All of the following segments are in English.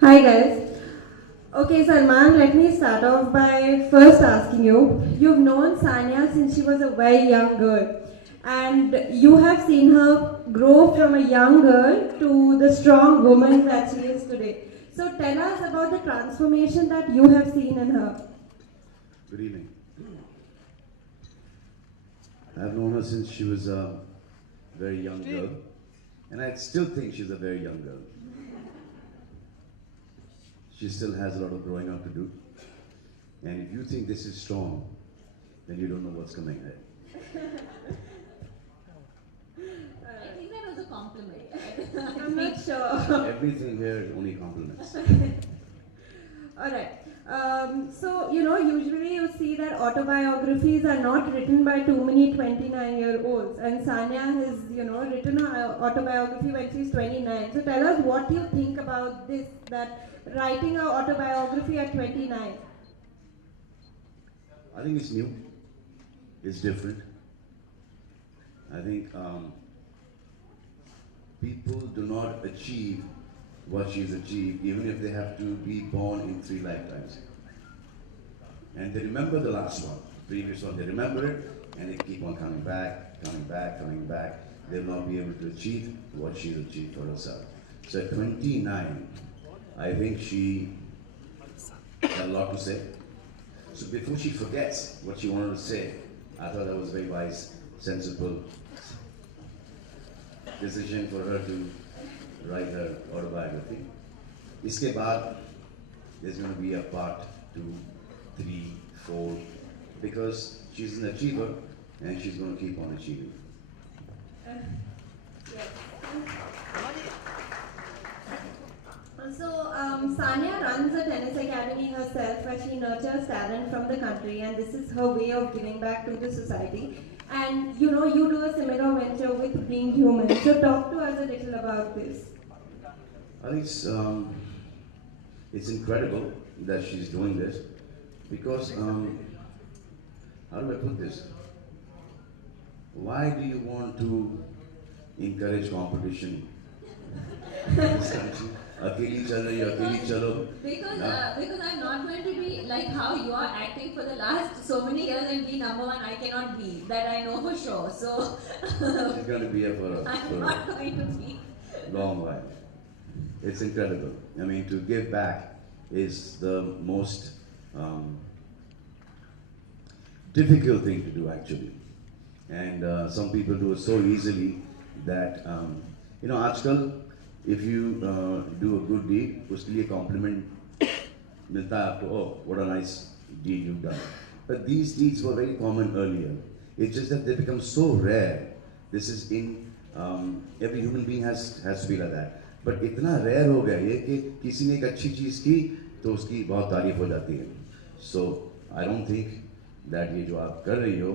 Hi guys. Okay, Salman, let me start off by first asking you. You've known Sania since she was a very young girl, and you have seen her grow from a young girl to the strong woman that she is today. So tell us about the transformation that you have seen in her. Good evening. I've known her since she was a very young girl, and I still think she's a very young girl. She still has a lot of growing up to do. And if you think this is strong, then you don't know what's coming ahead. I think that was a compliment. I'm not sure. Everything here is only compliments. Alright. So, usually you see that autobiographies are not written by too many 29-year-olds. And Sania has, written her autobiography when she's 29. So tell us what you think about this, that writing an autobiography at 29. I think it's new. It's different. I think people do not achieve what she's achieved, even if they have to be born in 3 lifetimes. And they remember the last one, the previous one, they remember it, and they keep on coming back, coming back, coming back. They'll not be able to achieve what she's achieved for herself. So at 29, I think she had a lot to say. So before she forgets what she wanted to say, I thought that was a very wise, sensible decision for her to write her autobiography. Iske baad, there's going to be a part 2, 3, 4, because she's an achiever and she's going to keep on achieving. Yes. So, Sania runs a tennis academy herself where she nurtures talent from the country, and this is her way of giving back to the society. And you do a similar venture with Being Human. So talk to us a little about this. I think it's incredible that she's doing this because, how do I put this? Why do you want to encourage competition in this country? Akeli chalo, akeli chalo. Because I'm not going to be like how you are acting for the last so many years and be number one. I cannot be. That I know for sure. So She's going to be here for I'm not going to be. a long while. It's incredible. I mean, to give back is the most difficult thing to do, actually. And some people do it so easily that, आजकल, if you do a good deed, उसके लिए compliment मिलता है आपको, oh, what a nice deed you've done. But these deeds were very common earlier. It's just that they become so rare. This is in, every human being has to be like that. But इतना rare हो गया ये कि किसी ने एक अच्छी चीज़ की तो उसकी बहुत तारीफ हो जाती है. So I don't think that ये जो आप कर रही हो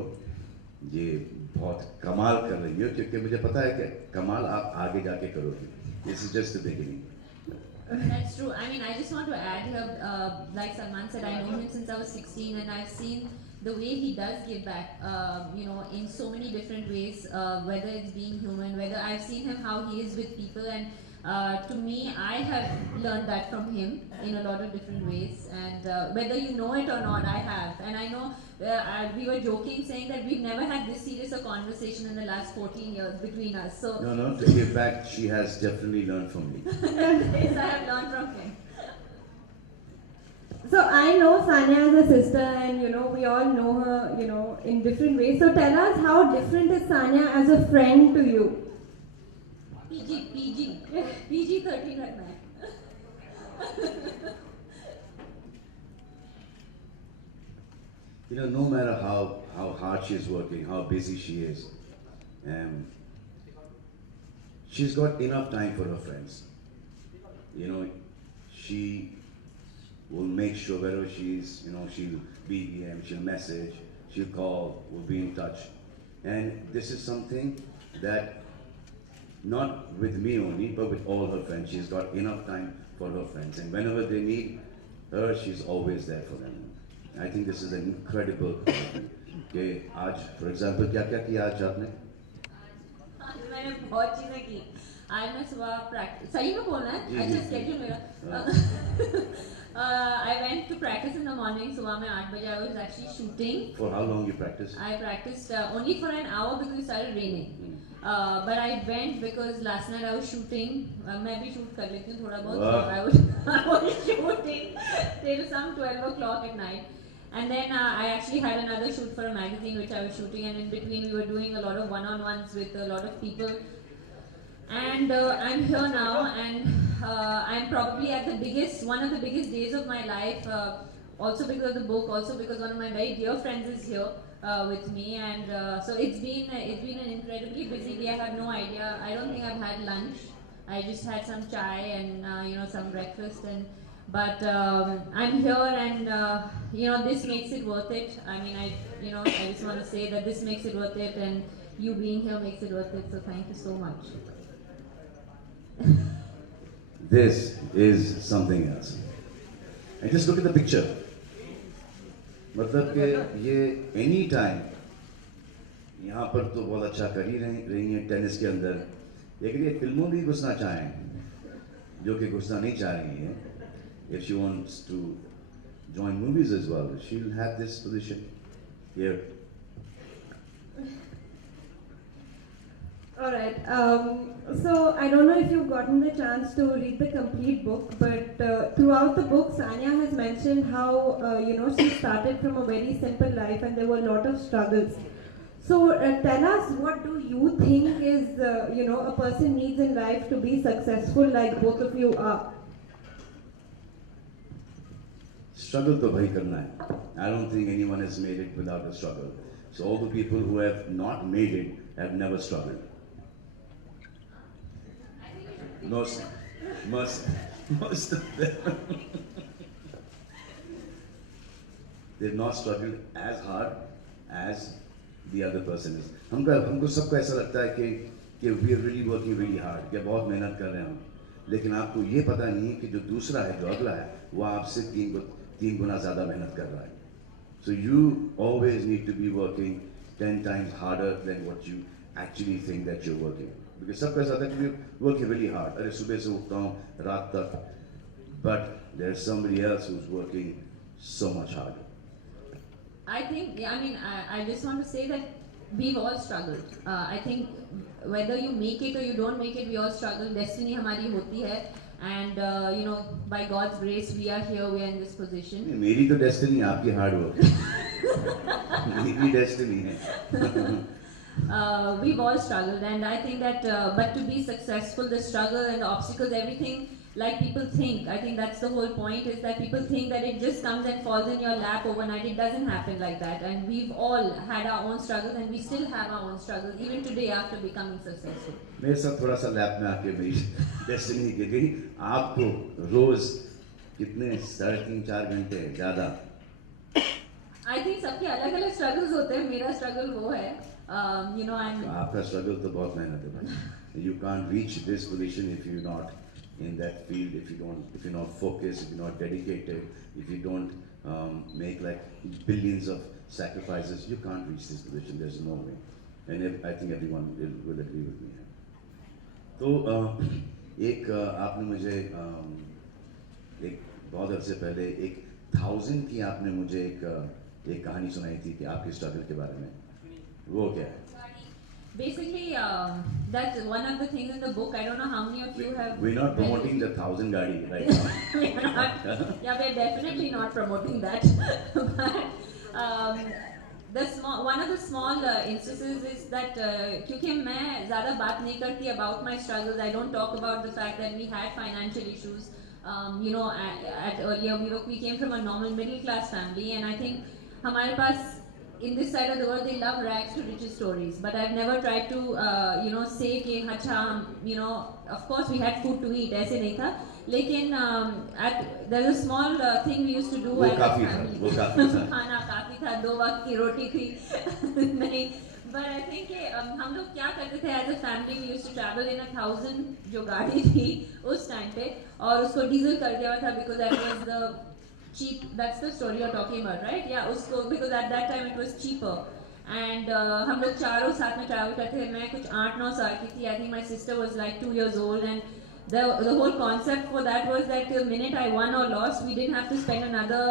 ये बहुत कमाल कर रही हो, क्योंकि मुझे पता है कि कमाल आप आगे जाके करोगी. This is just the beginning. That's true. I mean, I just want to add here, like Salman said, I know him since I was 16, and I've seen the way he does give back, in so many different ways, whether it's being human, whether I've seen him how he is with people, and to me, I have learned that from him in a lot of different ways, and whether you know it or not, I have. And I know we were joking saying that we've never had this serious a conversation in the last 14 years between us. So No, to give back, she has definitely learned from me. this I have learned from him. So I know Sania as a sister, and we all know her, in different ways. So tell us, how different is Sania as a friend to you? PG 13 right now. No matter how hard she's working, how busy she is, she's got enough time for her friends. She will make sure wherever she is, she'll BBM, she'll message, she'll call, we'll be in touch. And this is something that, not with me only, but with all her friends. She's got enough time for her friends. And whenever they need her, she's always there for them. I think this is an incredible commitment. Okay, आज, for example, क्या क्या किया आज आपने? मैंने बहुत चीजें की. आज मैं सुबह practice सही में बोलना है अच्छा schedule मेरा I went to practice in the morning सुबह में 8 बजे I was actually shooting. For how long you practiced? I practiced only for an hour because it started raining. But I went because last night I was shooting. मैं भी shoot कर लेती हूँ थोड़ा बहुत. So I was shooting till some 12 o'clock at night. And then I actually had another shoot for a magazine which I was shooting, and in between we were doing a lot of one-on-ones with a lot of people. And I'm here now, and I'm probably at one of the biggest days of my life. Also because of the book, also because one of my very dear friends is here with me, and so it's been an incredibly busy day. I have no idea. I don't think I've had lunch. I just had some chai and some breakfast, but I'm here, and this makes it worth it. I mean, I just want to say that this makes it worth it, and you being here makes it worth it. So thank you so much. This is something else. And just look at the picture. मतलब कि ये any time यहाँ पर तो बहुत अच्छा कर ही रही हैं टेनिस के अंदर, लेकिन ये फिल्मों भी घुसना चाहें, जो कि घुसना नहीं चाह रही हैं. If she wants to join movies as well, she'll have this position here. Alright, so I don't know if you've gotten the chance to read the complete book, but throughout the book, Sania has mentioned how, she started from a very simple life and there were a lot of struggles. So tell us, what do you think is, a person needs in life to be successful like both of you are? Struggle to bhai karna hai. I don't think anyone has made it without a struggle. So all the people who have not made it have never struggled. Most of them they've not struggled as hard as the other person is. हमको सबको ऐसा लगता है कि we are really working really hard, कि बहुत मेहनत कर रहे हैं हम, लेकिन आपको ये पता नहीं है कि जो दूसरा है, जो अगला है, वो आपसे तीन गुना ज़्यादा मेहनत कर रहा है. So you always need to be working 10 times harder than what you actually think that you're working. Because सबका ऐसा था कि we're working really hard. अरे सुबह से उठता हूँ रात तक, but there's somebody else who's working so much harder. I think, I just want to say that we've all struggled. I think whether you make it or you don't make it, we all struggle. Destiny हमारी होती है, and by God's grace, we are here. We are in this position. मेरी तो destiny है, आपकी hard work. मेरी destiny है. We've all struggled, and I think that, but to be successful, the struggle and the obstacles, everything, like people think, I think that's the whole point, is that people think that it just comes and falls in your lap overnight. It doesn't happen like that, and we've all had our own struggles, and we still have our own struggles, even today after becoming successful. मेरे साथ थोड़ा सा lap में आके मेरी destiny गिर गई. आपको रोज कितने 3.5-4 घंटे ज़्यादा? I think सबके अलग-अलग struggles होते हैं. मेरा struggle वो है. आपका struggle तो बहुत मेहनत है भाई. You can't reach this position if you're not in that field, if you're not focused, if you're not dedicated, if you don't make like billions of sacrifices, you can't reach this position. There's no way. And I think everyone will agree with me. तो एक आपने मुझे एक बहुत अर्से पहले 1000 की आपने मुझे एक कहानी सुनाई थी कि आपके स्ट्रगल के बारे में. वो क्या है? Basically, that's one of the things in the book. I don't know how many of you have. We're not promoting the 1000 gadi right now. We're not. Yeah, we're definitely not promoting that. But one of the small instances is that क्योंकि मैं ज़्यादा बात नहीं करती about my struggles. I don't talk about the fact that we had financial issues. At earlier we came from a normal middle class family, and I think हमारे पास in this side of the world, they love rags to riches stories, but I've never tried to, say कि अच्छा, of course we had food to eat, ऐसे नहीं था, लेकिन there's a small thing we used to do as a family. वो काफी था. खाना काफी था, 2 वक्त की रोटी थी, नहीं. But I think कि हम लोग क्या करते थे as a family, we used to travel in 1000 जो गाड़ी थी उस time पे, और उसको डीजल कर दिया था because that was the cheap. That's the story you're talking about, right? Yeah, usko, because at that time it was cheaper, And हम लोग चारों साथ में travel करते थे. मैं कुछ 8-9 साल की थी. I think my sister was like 2 years old, and the whole concept for that was that the minute I won or lost, we didn't have to spend another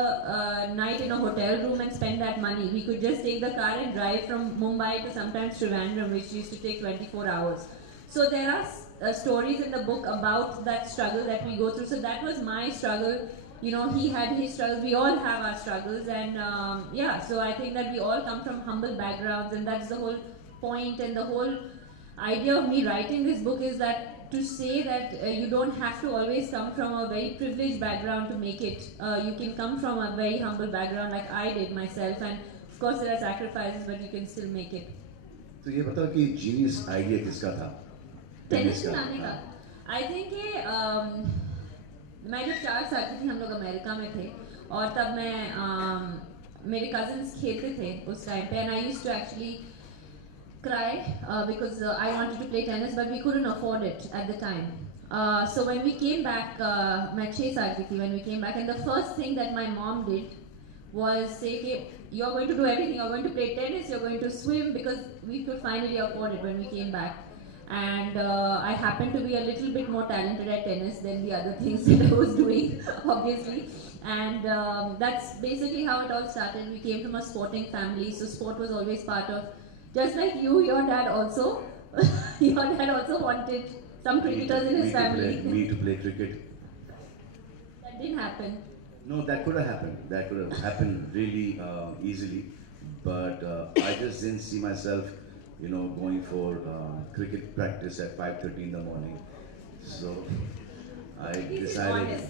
night in a hotel room and spend that money. We could just take the car and drive from Mumbai to sometimes Trivandrum, which used to take 24 hours. So there are stories in the book about that struggle that we go through. So that was my struggle. You know, he had his struggles. We all have our struggles, and yeah. So I think that we all come from humble backgrounds, and that's the whole point. And the whole idea of me writing this book is that to say that you don't have to always come from a very privileged background to make it. You can come from a very humble background, like I did myself, and of course there are sacrifices, but you can still make it. तो ये बताओ कि genius idea किसका था? Tennis खिलाने का. I think कि मैं जब 4 साल की थी, हम लोग अमेरिका में थे, और तब मैं मेरे कजिन्स खेलते थे उस टाइम पे, and I used to actually cry because I wanted to play tennis, but we couldn't afford it at the time. So when we came back, मैं 6 साल की थी when we came back, and the first thing that my mom did was say, okay, you're going to do everything, you're going to play tennis, you're going to swim, because we could finally afford it when we came back. And I happened to be a little bit more talented at tennis than the other things that I was doing, obviously. And that's basically how it all started. We came from a sporting family, so sport was always part of, just like you, your dad also, your dad also wanted some cricketers in his family. Me to play cricket. That didn't happen. No, that could have happened. That could have happened really easily. But I just didn't see myself, you know, going for cricket practice at 5:30 in the morning. So I decided,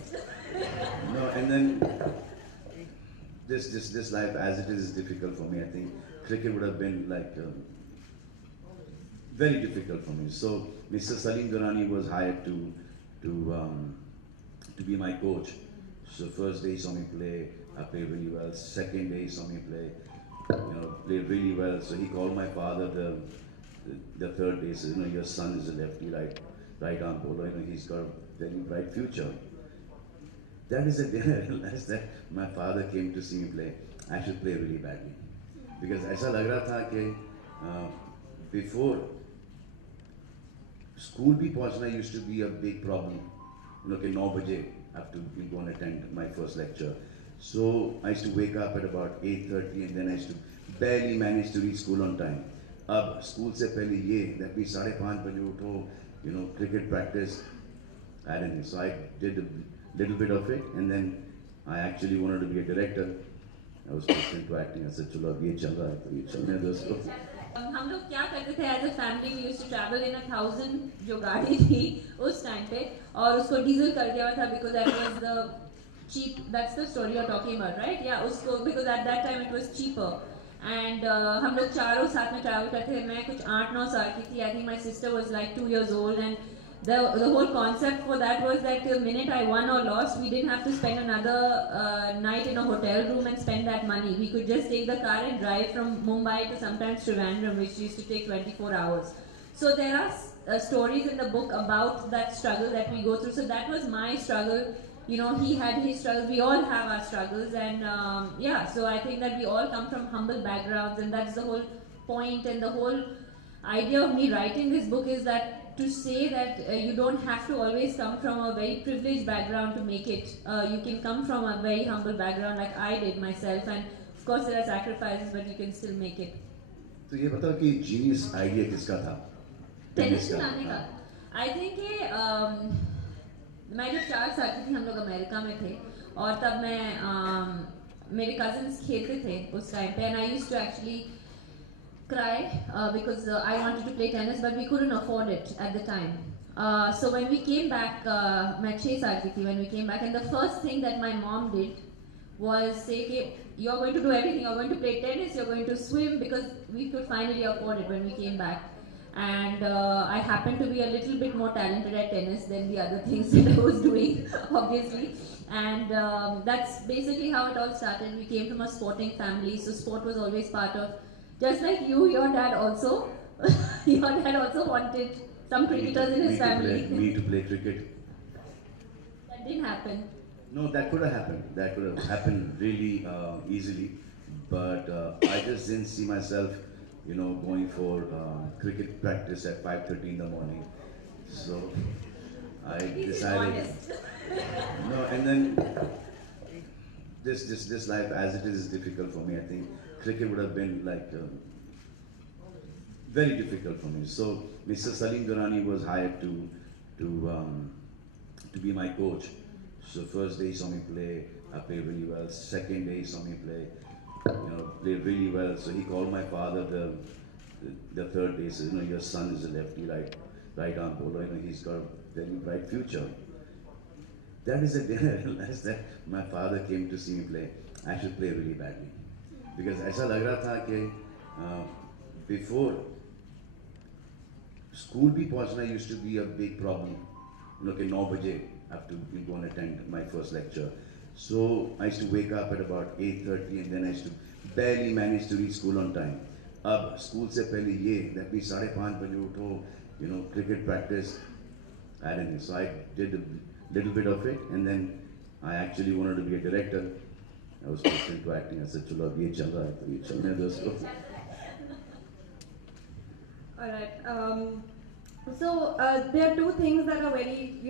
no, and then this life as it is difficult for me. I think cricket would have been like very difficult for me. So Mr. Salim was hired to be my coach. So first day he saw me play, I played really well. Second day he saw me play, you know, played really well. So he called my father the third day, said, you know, your son is a lefty, right arm bowler, you know, he's got a very bright future. That is the day I realized that my father came to see me play. I should play really badly. Because ऐसा लग रहा था कि before school भी पहुंचना used to be a big problem. You know, कि 9 बजे I have to go and attend my first lecture. So I used to wake up at about 8:30, and then I used to barely manage to reach school on time. Ab school se pehle ye that we 5:30 baje utho, you know, cricket practice. I didn't know. So I did a little bit of it, and then I actually wanted to be a director. I was pushed into acting. I said, "Chalo, ab ye chal raha hai, to ye chalne do usko." हम लोग क्या करते थे as a family, we used to travel in 1000 जो गाड़ी थी उस time पे, और उसको डीजल कर दिया था because that was the cheap, that's the story you're talking about, right? Yeah, उसको because at that time it was cheaper. And हम लोग चारों साथ में travel करते थे. मैं कुछ 8-9 साल की थी. I think my sister was like 2 years old, and the whole concept for that was that the minute I won or lost, we didn't have to spend another night in a hotel room and spend that money. We could just take the car and drive from Mumbai to sometimes Trivandrum, which used to take 24 hours. So there are stories in the book about that struggle that we go through. So that was my struggle. You know, he had his struggles. We all have our struggles, and yeah. So I think that we all come from humble backgrounds, and that's the whole point. And the whole idea of me writing this book is that to say that you don't have to always come from a very privileged background to make it. You can come from a very humble background, like I did myself, and of course there are sacrifices, but you can still make it. तो ये बताओ कि genius idea किसका था? Tennis खिलाने का. I think कि मैं जब 4 साल की थी, हम लोग अमेरिका में थे, और तब मैं मेरे कजिन्स खेलते थे उस टाइम पे, and I used to actually cry because I wanted to play tennis, but we couldn't afford it at the time. So when we came back, मैं 6 साल की थी when we came back, and the first thing that my mom did was say, okay, you're going to do everything, you're going to play tennis, you're going to swim, because we could finally afford it when we came back. And I happened to be a little bit more talented at tennis than the other things that I was doing, obviously. And that's basically how it all started. We came from a sporting family, so sport was always part of, just like you, your dad also, your dad also wanted some cricketers in his family. Me to play cricket. That didn't happen. No, that could have happened. That could have happened really easily. But I just didn't see myself, going for cricket practice at 5:30 in the morning. So I decided, no, and then this life as it is difficult for me. I think cricket would have been like very difficult for me. So Mr. Salim was hired to be my coach. So first day he saw me play, I played really well. Second day he saw me play, played really well. So he called my father the third day, said, your son is a lefty, right arm bowler, he's got a very bright future. That is the day I realized that my father came to see me play. I should play really badly. Because ऐसा लग रहा था कि before school भी पहुंचना used to be a big problem. कि 9 बजे I have to go and attend my first lecture. So I used to wake up at about 8:30 and then I used to barely manage to reach school on time. अब school से पहले ये, that means 5:30 बजे उठो, cricket practice. I didn't know. So I did a little bit of it and then I actually wanted to be a director. I was pushed into acting. I said, चलो अब ये चल रहा है तो ये चलने दो उसको. Alright. So there are two things that are very,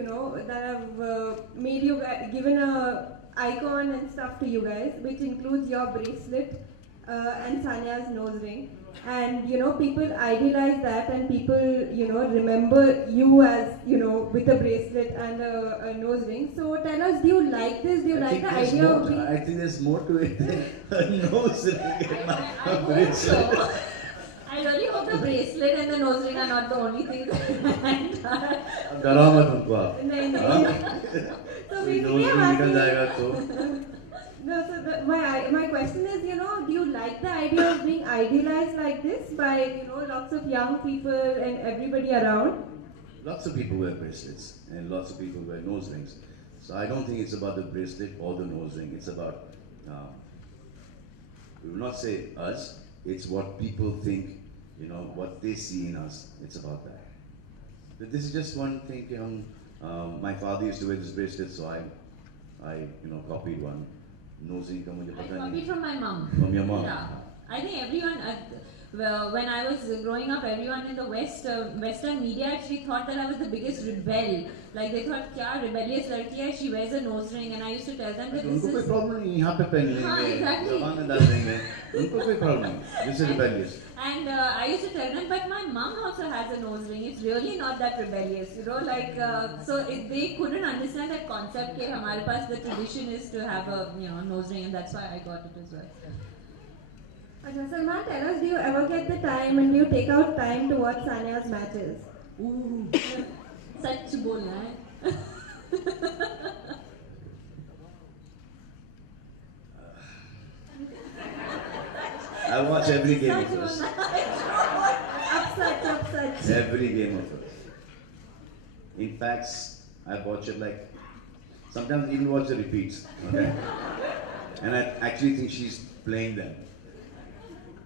that have made you given a icon and stuff to you guys, which includes your bracelet and Sania's nose ring. And people idealize that, and people remember you as with a bracelet and a nose ring. So tell us, do you like this? Do you like the idea of being? I think there's more to it than a nose ring and I a hope bracelet. so. I really hope the bracelet and the nose ring are not the only things that डराओ मत उनको आप. नहीं. So कोई basically, nose I'm ring निकल जाएगा asking. तो. No, so my question is, do you like the idea of being idealized like this by lots of young people and everybody around? Lots of people wear bracelets and lots of people wear nose rings. So I don't think it's about the bracelet or the nose ring. It's about, we will not say us, it's what people think, what they see in us. It's about that. But this is just one thing. My father used to wear this bracelet, so I copied one. Nose ring का मुझे पता नहीं. I copied from my mom. From your mom. Yeah. I think everyone, when I was growing up, everyone in the Western media actually thought that I was the biggest rebel. Like they thought, क्या rebellious लड़की है, she wears a nose ring, and I used to tell them that this उनको कोई is. Problem नहीं, यहाँ पे पहन लेंगे, exactly. जबान में डाल देंगे, उनको कोई प्रॉब्लम नहीं. This is rebellious. And I used to tell them, but my mom also has a nose ring. It's really not that rebellious, so they couldn't understand that concept. That हमारे पास the tradition is to have a nose ring, and that's why I got it as well. Ajay, Salman, tell us, do you ever get the time and do you take out time to watch Sania's matches? Ooh, सच बोलना है. I watch every game of hers. Upsuch. Every game of hers. In fact, I watch it sometimes even watch the repeats. Okay? And I actually think she's playing them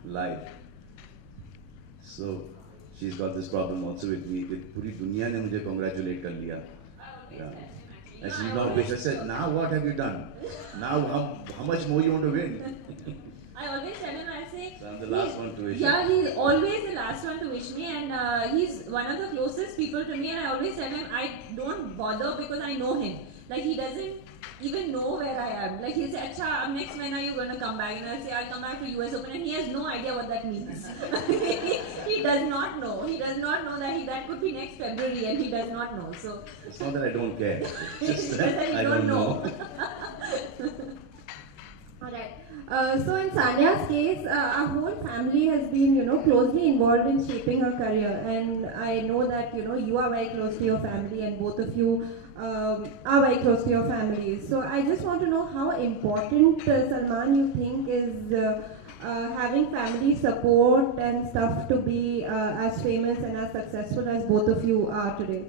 live. So she's got this problem also with me. पूरी दुनिया ने मुझे congratulate कर लिया. Yeah. And she's now bitch. I said, now what have you done? Now how much more you want to win? I always tell him, I say. So I'm the last one to wish. Yeah, he's always the last one to wish me, and he's one of the closest people to me. And I always tell him I don't bother because I know him. Like he doesn't even know where I am. Like he'll say, "Acha, next when are you going to come back?" And I'll say, "I'll come back for US Open," and he has no idea what that means. He does not know. He does not know that could be next February, and he does not know. So it's not that I don't care. It's just that that I don't know. Alright. So in Sania's case, our whole family has been, closely involved in shaping her career, and I know that you are very close to your family, and both of you are very close to your families. So I just want to know how important Salman you think is having family support and stuff to be as famous and as successful as both of you are today.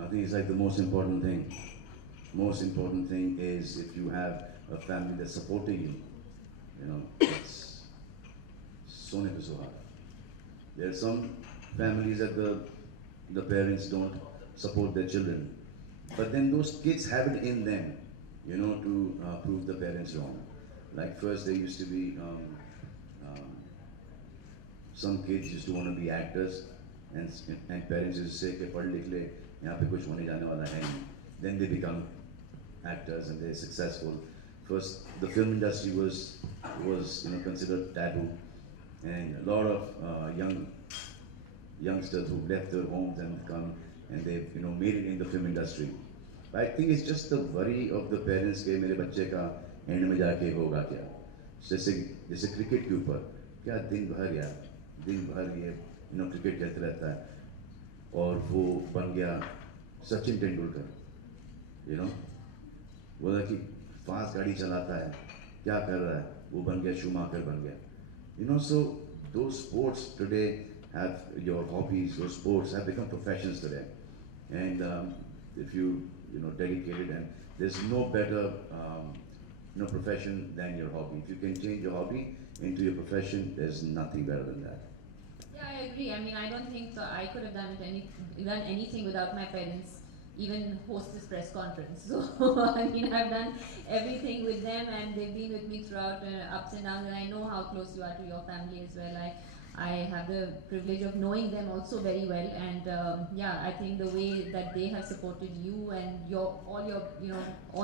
I think it's the most important thing. Most important thing is if you have a family that's supporting you, it's sone pe suhag. There are some families that the parents don't support their children, but then those kids have it in them, to prove the parents wrong. Like first there used to be some kids used to want to be actors, and parents used to say कि पढ़ लिख ले, यहाँ पे कुछ होने जाने वाला है नहीं. Then they become actors and they're successful. First, the film industry was considered taboo, and a lot of youngsters who left their homes and come and they've made it in the film industry. But I think it's just the worry of the parents कि मेरे बच्चे का and में जाके होगा क्या. जैसे cricket के ऊपर क्या दिन भर ये क्रिकेट खेलते रहता है और वो बन गया सचिन तेंदुलकर. बोला कि फास्ट गाड़ी चलाता है, क्या कर रहा है, वो बन गया शूमाकर बन गया. So those sports today have your hobbies, those sports have become professions today. And if you dedicated, and there's no better profession than your hobby. If you can change your hobby into your profession, there's nothing better than that. Yeah, I agree. I mean, I don't think I could have done anything without my parents, even host this press conference. So, I mean, I've done everything with them and they've been with me throughout ups and downs, and I know how close you are to your family as well. I have the privilege of knowing them also very well, and yeah, I think the way that they have supported you and all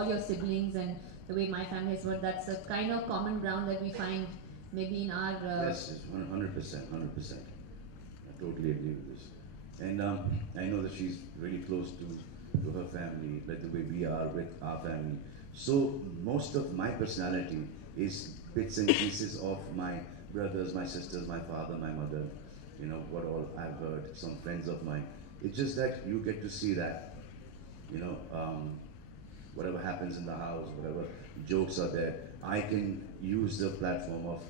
your siblings, and the way my family has worked, that's a kind of common ground that we find maybe in our... Yes, 100%. I totally agree with this. And I know that she's really close to her family, like the way we are with our family. So most of my personality is bits and pieces of my brothers, my sisters, my father, my mother, what all I've heard, some friends of mine. It's just that you get to see that, whatever happens in the house, whatever jokes are there, I can use the platform of,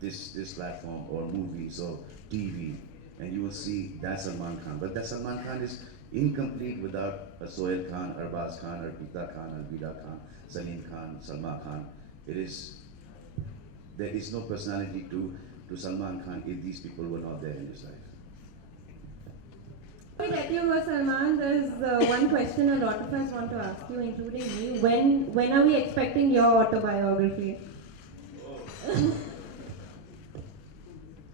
this platform or movies or TV, and you will see that's Salman Khan. But that Salman Khan is incomplete without a Sohail Khan, Arbaz Khan, Arpita Khan, Alvida Khan, Salim Khan, Salman Khan. There is no personality to Salman Khan if these people were not there in his life. Before we let you go, Salman, there's one question a lot of us want to ask you, including me. When are we expecting your autobiography?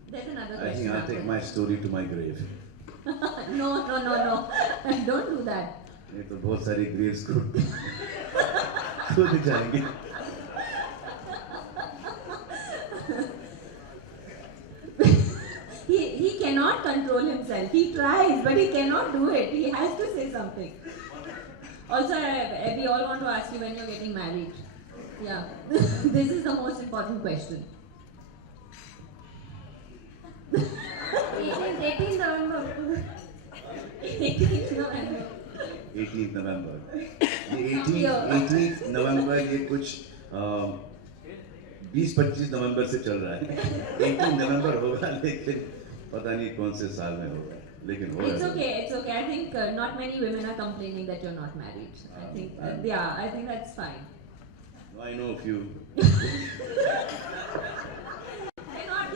There's another I question. think I'll take my story to my grave. No. Don't do that. ये तो बहुत सारी graves खुद जाएंगे. He cannot control himself. He tries, but he cannot do it. He has to say something. Also, we all want to ask you when you're getting married. Yeah, this is the most important question. 18th November. 18th November. 18th November. ये 18th November ये कुछ 20-25 नवंबर से चल रहा है. 18 नवंबर होगा, लेकिन पता नहीं कौन से साल में होगा, लेकिन हो रहा है. It's okay. I think not many women are complaining that you're not married. I think I think that's fine. I know a few.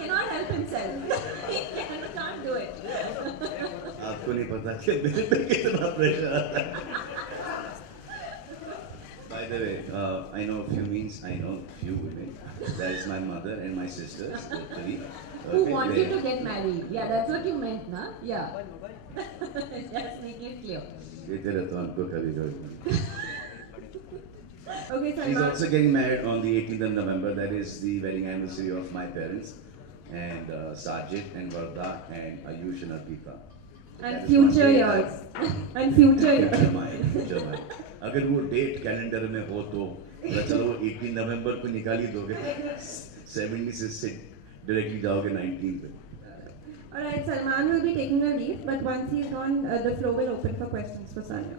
Cannot help himself. He can't do it. आपको नहीं पता कि मेरे पे कितना प्रेशर आता है. By the way, I know a few means I know a few women. That is my mother and my sisters, the three. Who want you to get married? Yeah, that's what you meant, na? Yeah. Just make it clear. देते रहता हूँ उनको कभी. Okay, She's Salman. also getting married on the 18th of November. That is the wedding anniversary of my parents, and Sajid and Varda and Ayush and Arpita. And future yours. And future yours. Future mine. अगर वो date calendar में हो तो चलो 18 नवंबर को निकाल ही दोगे, 70 से डायरेक्टली जाओगे 19 पे. Alright, Salman will be taking a leave, but once he's gone, the floor will open for questions for Sania.